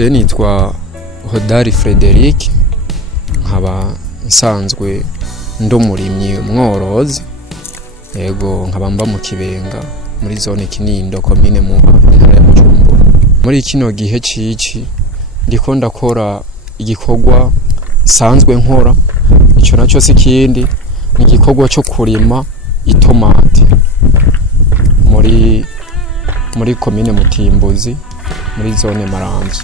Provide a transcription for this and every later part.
Je nitwa Hodari Frederic, nkaba nsanzwe ndumurimyi mworozi, yego nkaba mba mu Kibenga muri zone Kinindo komine mu ntara ya Bujumbura. Muri kino gihe cici ndiko ndakora igikorwa sanzwe nkora, ico naco sikindi ni igikorwa cyo kurima itomate muri komine Mutimbuzi muri zone Maramvya.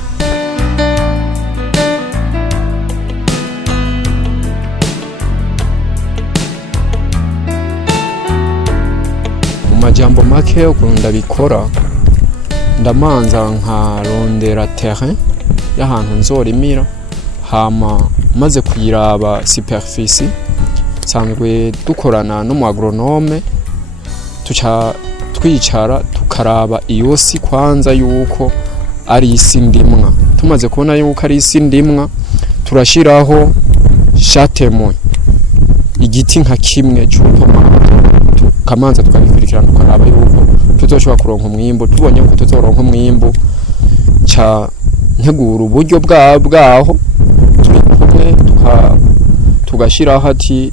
Mu majambo make ukuntu ndabikora, ndamanza nkarondera terrain y'ahantu nzorimira, hama maze kuyiraba superficie sanzwe dukorana n'umu agronome, tuca twicara tukaraba iyo si kwanza yuko ari isi ndimwa. Tumaze kubona yuko ari isi ndimwa, turashiraho chatemo igiti nka kimwe cy'utomate, tukamanza tukabikurikirana tukaraba yuko tuzoshobora kuronka umwimbo. Tubonye ko tuzoronka umwimbo, ca ntegura uburyo bwaho tugashiraho ati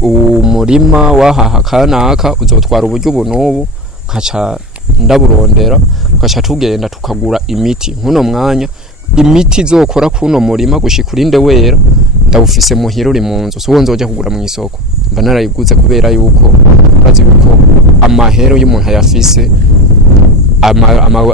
umurima wahaha kanaka uzotwara uburyo bunubu, nkaca ndaburondera, tugaca tugenda tukagura imiti. Nkuno mwanya imiti izokora kuno murima gushika urinde wera ndawufise muhira uri mu nzu, so nzoja kugura mu isoko, mba narayiguze kubera yuko bazi yuko amahero y'umuntu yafise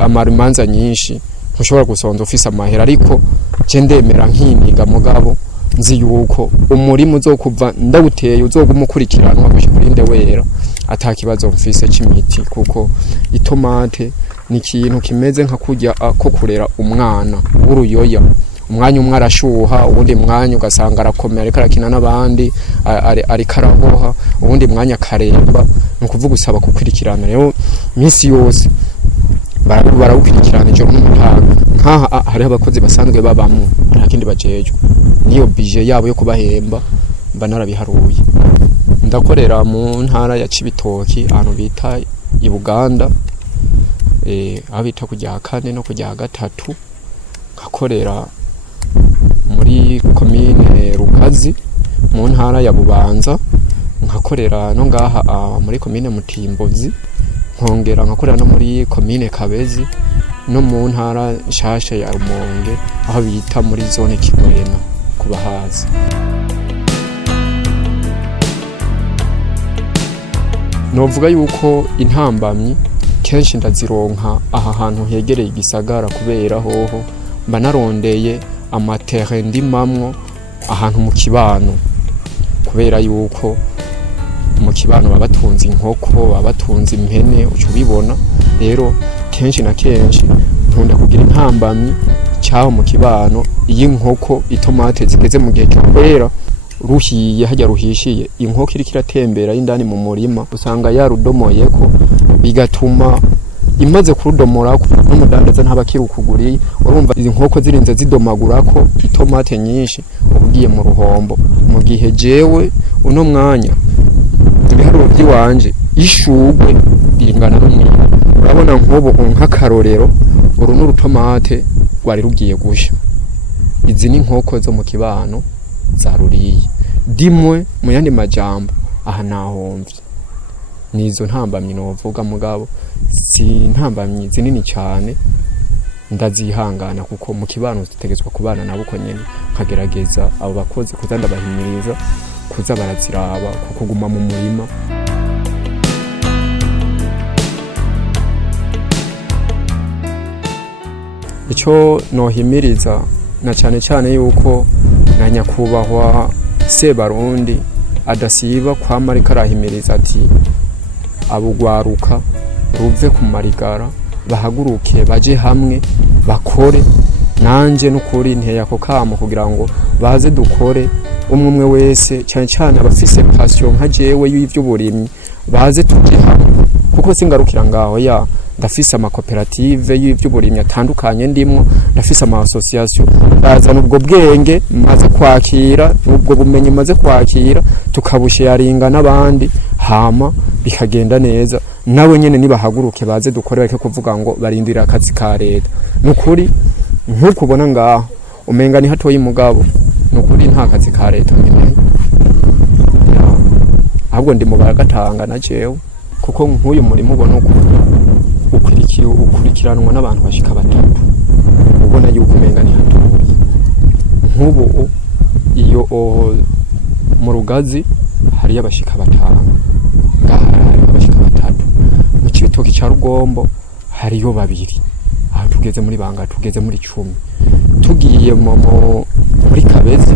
amarimanza nyinshi ntushobora gusonza ufise amahera. Ariko je ndemera nkiniga mugabo nzi yuko umurima uzokuva ndawuteye uzogumukurikiranwa gushika urinde wera atakibazo mfise c'imiti, kuko itomate ni ikintu kimeze nka kurya ko kurera umwana w'uruyoya. Umwanya umwe arashuha, ubundi mwanya ugasanga arakomera ariko arakina n'abandi, ari karahoha, ubundi mwanya karemba. Nukuvuga usaba kukurikirana rero misi yose barawukurikirana ijoro n'umutaga. Nkaha hari abakozi basanzwe babamwe nta kindi bajejwe, niyo budget yabo yo kubahemba mba narabiharuye. Ndakorera mu ntara ya Cibitoki ahantu bita i Buganda, aho bita kujya 4 no kujya 3. Ngakorera muri komine Rugazi mu ntara ya Bubanza, nkakorera no ngaha muri komine Mutimbuzi, nkongera nkakorera no muri komine Kabezi no mu ntara nshasha ya Rumonge aho bita muri zone Kigwena kubahazi. Novuga yuko intambamyi kenshi ndazironka aha hantu hegereye igisagara, kubera hoho mba narondeye amaterrain ndimamwo ahantu mu kibano, kubera yuko mu kibano babatunze inkoko, babatunze impene, uco bibona. Rero kenshi na kenshi nkunda kugira intambamyi cyaho mu kibano y'inkoko itomate zigeze mu gihe cyo kwera, ruhiye hajya ruhishiye, inkoko iri kiratembera y'indani mu murima usanga yarudomoyeko, bigatuma imaze kurudomorako n'umudandaza ntabakiri ukuguriye. Urumva izi nkoko zirinze zidomagurako itomate nyinshi, ugiye mu ruhombo. Mu gihe jewe uno mwanya ibiharuro by'iwanje ishugwe ringana n'umwimbu. Urabona nk'ubu nk'akarorero, uru n'urutomate rwari rugiye gusha, izi ni nkoko zo mu kibano zaruriye dimwe. Mu yandi majambo aha nahomvye. Nizo ntambamyi novuga mugabo si ntambamyi zinini cyane, ndazihangana kuko mu kibano zitegetswe kubana nabo uko nyene. Nkagerageza abo bakozi kuza ndabahimiriza kuza baraziraba kuko guma mu murima. Ico nohimiriza na cyane yuko na nyakubahwa Sebarundi adasiba kwama ariko arahimiriza ati abugwaruka ruve ku marigara, bahaguruke baje hamwe bakore. Nanje n'ukuri nteye ako kamo kugira ngo baze dukore, umwe wese cyane abafise passion nka jewe y'ivy'uburimyi baze tuje hamwe, kuko singarukira ngaho ya ndafise ama cooperative y'ivy'uburimyi atandukanye ndimwo, ndafise ama association. Bazana ubwo bwenge maze kwakira, ubwo bumenyi maze kwakira, tukabusharinga n'abandi, hama bikagenda neza. Nawe nyene nibahaguruke baze dukore, bareke kuvuga ngo barindira akazi ka leta. Nukuri nkuko ubona ngaho umenga ni hatoye umugabo nukuri nta kazi ka leta nkeneye ahubwo ndi mu baragatanga na jewe kuko nk'uyu murimo ubona uko ukurikiranwa n'abantu bashika batatu ubona yuko umenga ni hatoye nk'ubu iyo mu Rugazi hari abashika batanu ngaha hari abashika batatu mu Cibitoki ca Rugombo hariyo babiri aha tugeze muri banga tugeze muri 10 tugiye muri Kabezi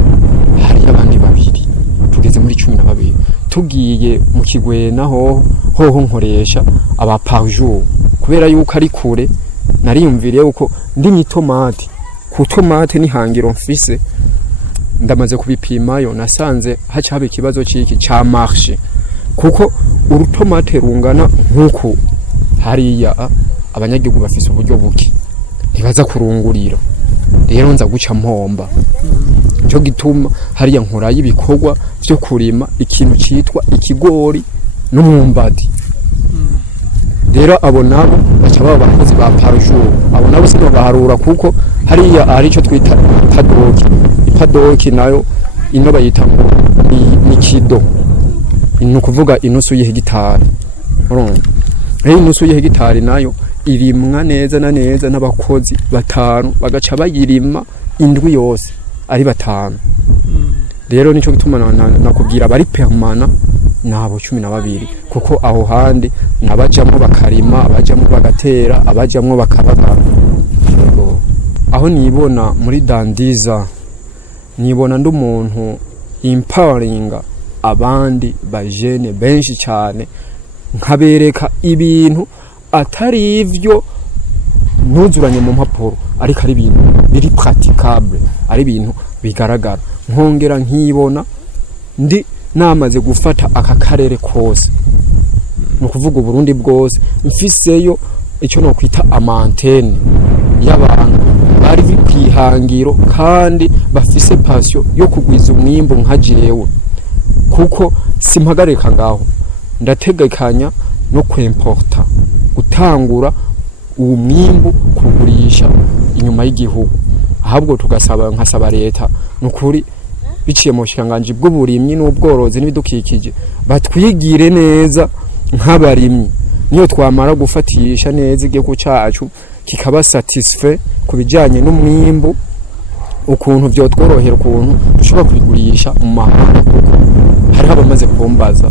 hari abandi babiri tugeze muri 12 tugiye mu Kigwena hoho nkoresha aba par jour kubera yuko ari kure nariyumviriye uko ndi mitomate ku tomate ni hangiro mfise ndamaze kubipimayo nasanze haca haba ikibazo ciki ca marché kuko urutomate rungana nkuko hariya abanyagihugu bafise uburyo buki ntibaza kurungurira rero nza guca mpomba cyo gituma hariya nkora y'ibikorwa byo kurima ikintu citwa ikigori n'umwumbati rero abo nabo baca baba bakozi ba parjour abo nabo sino baharura kuko hariya ari cyo twita ipadoki nayo ino bayita ngo ni kido ino kuvuga inusu y'hegitari inusu y'hegitari nayo irimwa neza na neza n'abakozi batanu bagaca bayirima indwi yose ari batanu rero nico gituma nakubwira bari permana nabo 12 kuko aho handi nabajamwe bakarima abajamwe bagatera abajamwe bakabagara aho nibona muri dandiza nibona ndumuntu empoweringa abandi bajene benshi cyane nkabereka ibintu atari ivyo ntuzuranye mu mpapuro ariko ari ibintu biri praticable ari ibintu bigaragara nkongera nkibona ndi namaze gufata aka karere kose no kuvuga Burundi bwose mfiseyo icyo no kwita amantene y'abantu bari bikwihangiro kandi bafise passion yo kugwiza umwimbo nka jewe kuko simpagareka ngaho ndategekanya no kwimporta gutangura uwo mwimbo kugurisha inyuma y'igihugu ahabwo tugasaba nkasaba leta nukuri biciye mu shinganje bw'uburimyi n'ubworozi n'ibidukikije batwigire neza nk'abarimyi niyo twamara gufatisha neza igihugu cyacu kikaba satisfait kubijanye n'umwimbo ukuntu byo tworohera ukuntu dushobora kwigurisha mu mahanga hari abamaze kumbaza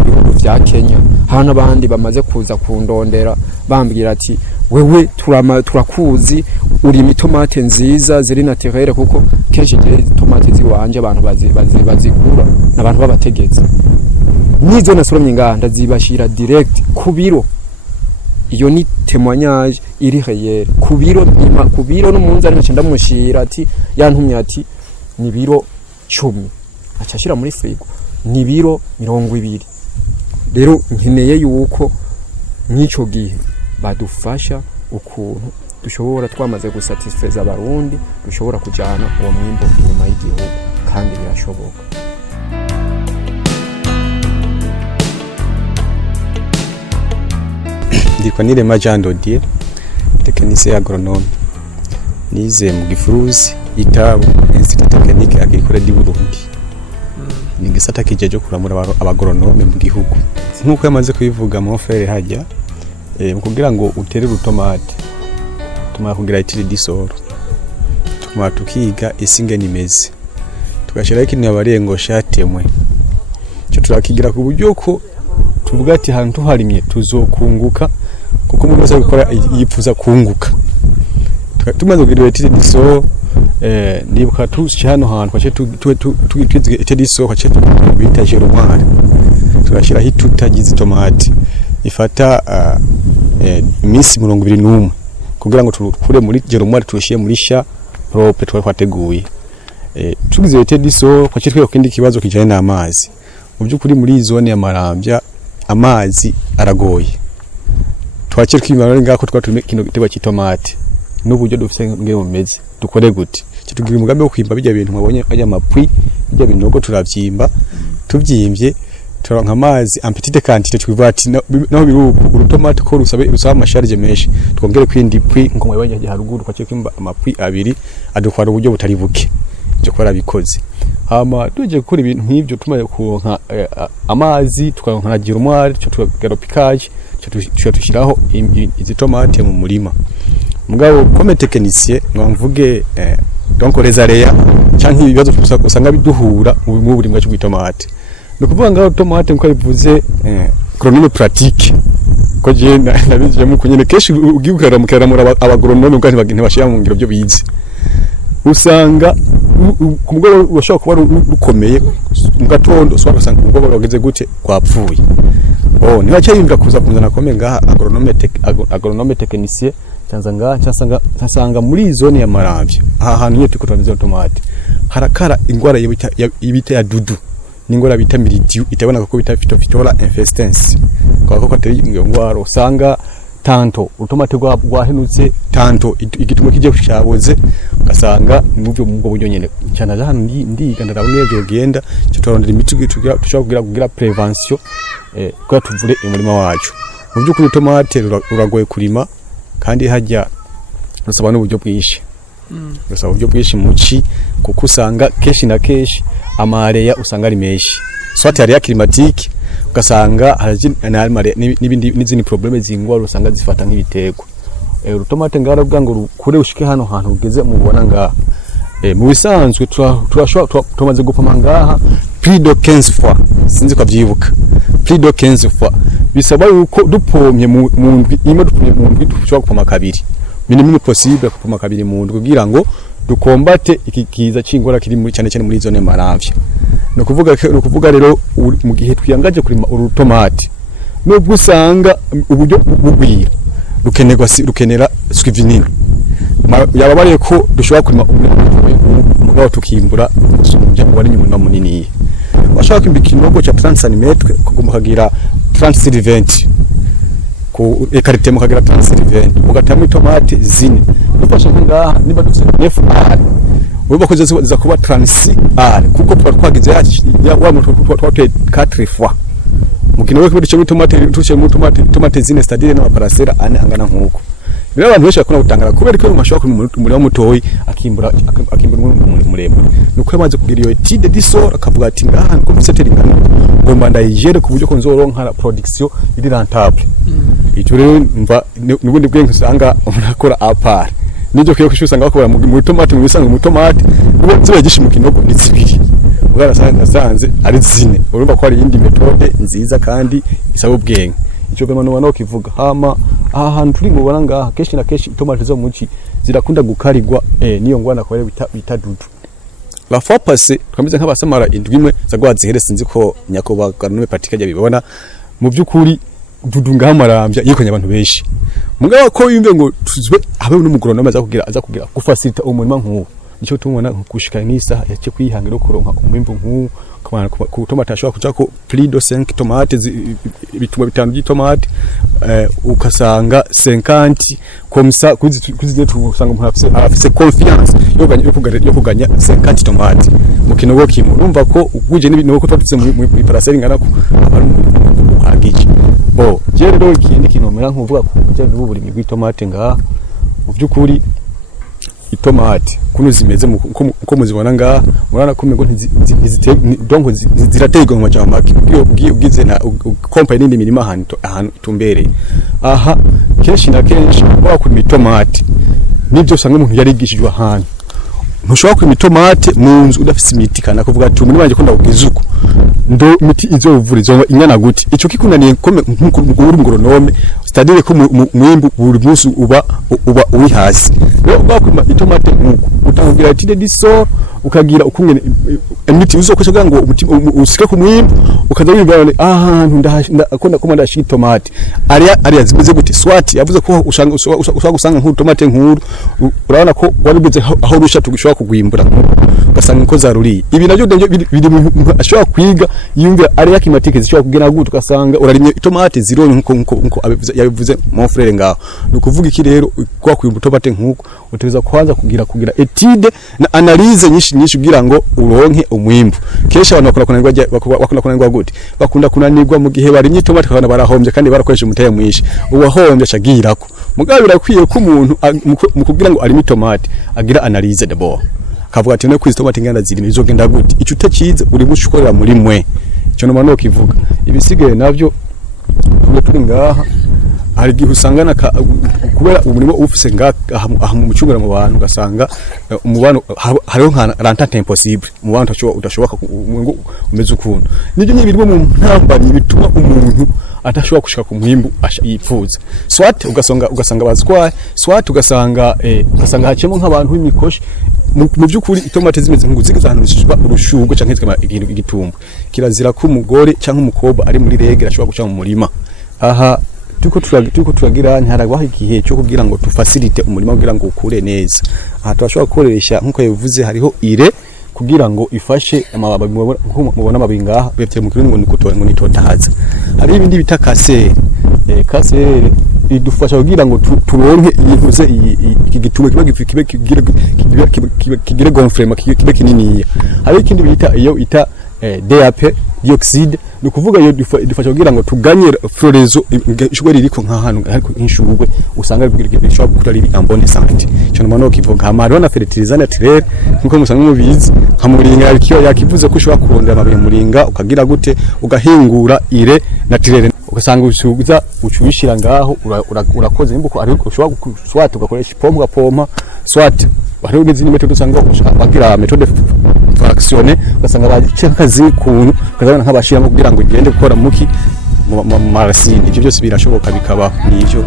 ibihugu vya Kenya hana abandi bamaze kuza kundondera bambwira ati wewe turakuzi uri mitomate nziza ziri naturelle kuko kenshi tomate ziwanje abantu bazigura n'abantu babategetse nizo nasoromye nganda zibashira direct ku biro iyo ni témoignage iri réel ku biro n'umunzani nce ndamushira ati yantumye ati ni biro 10 acashira muri frigo ni biro 20 rero nkeneye yuko n'ico gihe badufasha ukuntu dushobora twamaze gusatisfeza abarundi dushobora kujana uwo mwimbo inyuma y'igihugu kandi birashoboka ndiko Nirema Jean Dodier technicien agronome nize mu Gifuruzi Itabo Institut Technique Agricole du Burundi ni gisata kijeje kuramura abagronome mu gihugu nkuko yamaze kubivuga mu fere hajya kugira ngo utere urutomate tumara kugira itiri disoro tumara tukiga isinge nimeze tugashira ikintu yabarengo shatemwe cyo turakigira ku buryo ko tuvuga ati hantu harimye tuzokunguka kuko umuntu wese gukora yipfuza kunguka tumaze kugira itiri disoro nibuka tushe hano hantu kwache twizige itiri disoro kwache bita jerumari turashira hitutagize tomate ifata imisi 21 kugira ngo tukure muri jerumari turushiye muri sha prope twateguye tugize tediso kwache twero kindi kibazo kijanye n'amazi mu byukuri muri zone ya Marambya amazi aragoye twache twimara ngako twatume kino giteba cy'itomate n'uburyo dufise ngire mumeze dukore gute tugira umugambi wo kwimba bijya bintu mwabonye ajya mapwi bijya binogo turavyimba tuvyimbye turonka amazi en petite quantité twivuga ati naho biruko urutomate ko rusaba amasharge menshi twongere kwindi pwi ngo mwebanye haruguru kwa cyekimba amapwi abiri adukora uburyo butari buke cyo kora bikoze hama tuje gukora ibintu nk'ibyo tumaye kuronka amazi tukaronka nagira umwari cyo tugero piquage cyo tushiraho izi tomate mu murima mugabo comme technicien nwamvuge donc les aléas canke ibibazo usanga biduhura mu burimwa cyo gwitomate nukuvuga ngaho tomate nko bivuze agronome pratique ko je nabije mu kunyene keshi ugikara mukaramura abagronome ubwo ntibashira mu ngiro byo bize usanga ku mugoro urashobora kuba rukomeye mu gatondo usanga umugoro wageze gute kwapfuye niba cyayimvira kuza kuzana kome ngaha agronome technicien cyasanga muri zone ya Maramvya aha hantu nyete kutanze tomate harakara ingwara y'ibita ya dudu n'ingwara bita mildiou itabona ko bita phytophthora infestans kwa ko atari ingwara usanga tanto utomate rwahenutse tanto igituma kije kushaboze ugasanga n'ubyo mu buryo nyene cyane hano ndiga ndabonye byo genda cyo turondera imiti tushobora kugira prevention kwa tuvure umurima wacu mu by'ukuri tomate ruragoye kurima kandi hajya rusaba n'uburyo bwishi rusaba uburyo bwishi muci kuko usanga keshi na keshi amareya usanga ari meshi soit area climatique ugasanga haraje n'izindi probleme zingwa usanga zifata nk'ibitego urutomate ngaravuga ngo rukure ushike hano hantu ugeze mubona ngaha mu bisanzwe turashobora tumaze gupoma ngaha plus de 15 fois sinzi ko byibuka plus de 15 fois bisaba yuko dupomye mu ndwi imwe dupomye mu ndwi dushobora gupoma kabiri minimum possible gupoma kabiri mu ndwi kugira ngo dukombate iki kiza cingora kiri muri cyane muri zone Maramvya no kuvuga rero mu gihe twiyangaje kurima urutomate nubwo usanga uburyo bugwira rukenera swivinine yababariye ko dushobora kurima umugabo tukimbura usumje wari nyuma munini washaka kwimbika inogo cha 30 cm kugomba kagira 30 cm ku ekarite mu kagira 30 cm ugatamo tomate zine dufasha ngaha niba dufite FR uba ko ziza kuba transar kuko twagize ya wa muntu twate 4 fois mukino we cyo tomate zine stadile na paracera ane angana nkuko rero abantu benshi bakunda gutangara kubera ko mashaka muri wa mutoyi akimbura muremure nuko yamaze kugira iyo étude d'issor akavuga ati ngaha ko mseteri ngana ngomba ndayigere ku buryo ko nzoronka production iri rentable icyo rero mva nubundi bwenke usanga urakora apart nijyo kiyo kushusa ngakora mu tomate mu bisanzwe mu tomate niba zibagisha mu kinogo ni zibiri ugarasanga ari zine urumva ko ari indi metode nziza kandi isaba ubwenge icyo bemano no kivuga hama aha hantu turi mubona ngaha keshi na keshi tomate zo muci zirakunda gukarigwa niyo ngwana ko bita dudu la fois passée twamize nk'abasamara indwimwe zagwazi here sinzi ko nyakobaga no patika jya bibona mu byukuri dudu ngamaramvya yikonya abantu benshi mugabo ko yumve ngo tuzwe habe n'umugoronome aza kugira gufacilita umurima nk'uwo nicyo tumubona gushika nisa yace kwihangira kuronka umwimbo nk'uwo ku tomate ashobora kuja ko plus de 5 tomates bituma bitanu by'itomate ukasanga 50 comme ça kuzi tusanga umuntu afise confiance yo kuganya 50 tomates mu kinogo kimwe urumva ko uguje n'ibintu ko twatutse mu paracelle ngana ko uhagije bo je rero ikindi kinomera nkuvuga ko bijanye n'uburimi bw'itomate ngaha mu byukuri itomate kuno zimeze uko muzibona ngaha murana kumego donc zirategwa mu majamake ugize na company n'indi mirima ahantu itumbereye aha kenshi na kenshi bakuri itomate nibyo usanga umuntu yarigishijwe ahantu ntushobora kwima itomate mu nzu udafite imiti kana kuvuga ati umuntu wanje ko ndabugizuko ndo imiti izovura izo inyana guti ico kikunaniye nkuko umugoronome c'est-à-dire ko mwimbu buri munsi uba uri hasi rero bakwima itomate nkuko utangira ati d'issor ukagira ukungene imiti uzokoresha ngo usike ku mwimbu ukaza wibana ahantu ndakunda ko ndashika itomate ari zimeze gute swati yavuze ko ushaka gusanga nk'utomate nkuru urabona ko waribeze aho rusha tugishobora kugwimbura ugasanga inko zaruriye ibi navyo biri ashobora kwiga yumvira ari ya climatique zishobora kugena gute ugasanga urarimye itomate zironye nko yabivuze mon frère ngaho no kuvuga iki rero kwa kwimbuto bate nkuko uteza kwanza kugira etide na analyse nyinshi kugira ngo uronke umwimbu kesha abantu bakunda kunanirwa gute bakunda kunanirwa mu gihe barimye itomate kandi barahombye kandi barakoresha umutaye mwishi uwahombye acagirako mugabo birakwiye ko umuntu mu kugira ngo arime itomate agira analyse d'abord kavuga ati no kwizitomate nganda ziri bizogenda gute ico utakize uri mushikorera muri mwe cyo no mano kivuga ibisigaye navyo turi ngaha hari gihe usangana kubera umurimo ufise ngaha mu mucungura mu bantu ugasanga umubano hariho nka rentente impossible mu bantu udashoboka umeze ukuntu nibyo nyibirwe mu ntambari bituma umuntu atashobora gushika ku mwimbu yipfuza swat ugasanga bazwaye swat ugasanga hacemo nk'abantu b'imikoshi mu byukuri itomate zimeze nk'uziga ahantu urushugwe canke zikama igitumba kirazira ko umugore canke umukobwa ari muri rege ashobora guca mu murima aha tuko turagira ntarabaho igihe cyo kugira ngo tufacilite umurima kugira ngo ukure neza aha turashobora gukoresha nkuko yavuze hariho ire kugira ngo ifashe amababi mubona amababi ngaha befite mu kirundi ngo nitotahaza hari ibindi bita kasere kasere idufasha kugira ngo turonke yivuze iki gitumo kigire gonfrema kibe kininiya hari ikindi bita iyo ita DAP dioxide no kuvuga iyo dufasha kugira ngo tuganye floraison ishugwe ririko nka hano ariko inshugwe usanga bishobora gukura riri ambone santi cyo no mano kivuga hamaro na fertilizant naturel nkuko musanga mubizi nka muringa ariko yakivuze ko ushobora kurondera amabuye muringa ukagira gute ugahingura ire naturel ugasanga usubiza ucubishira ngaho urakoze imbuko ariko ushobora swat ugakoresha pompa ugapompa swat hariho n'izindi metode usanga bagira metode fractionné ugasanga bacenkazi kuntu kazabana nk'abashiramo kugira ngo igende gukora muki mu marasini ibyo byose birashoboka bikaba nivyo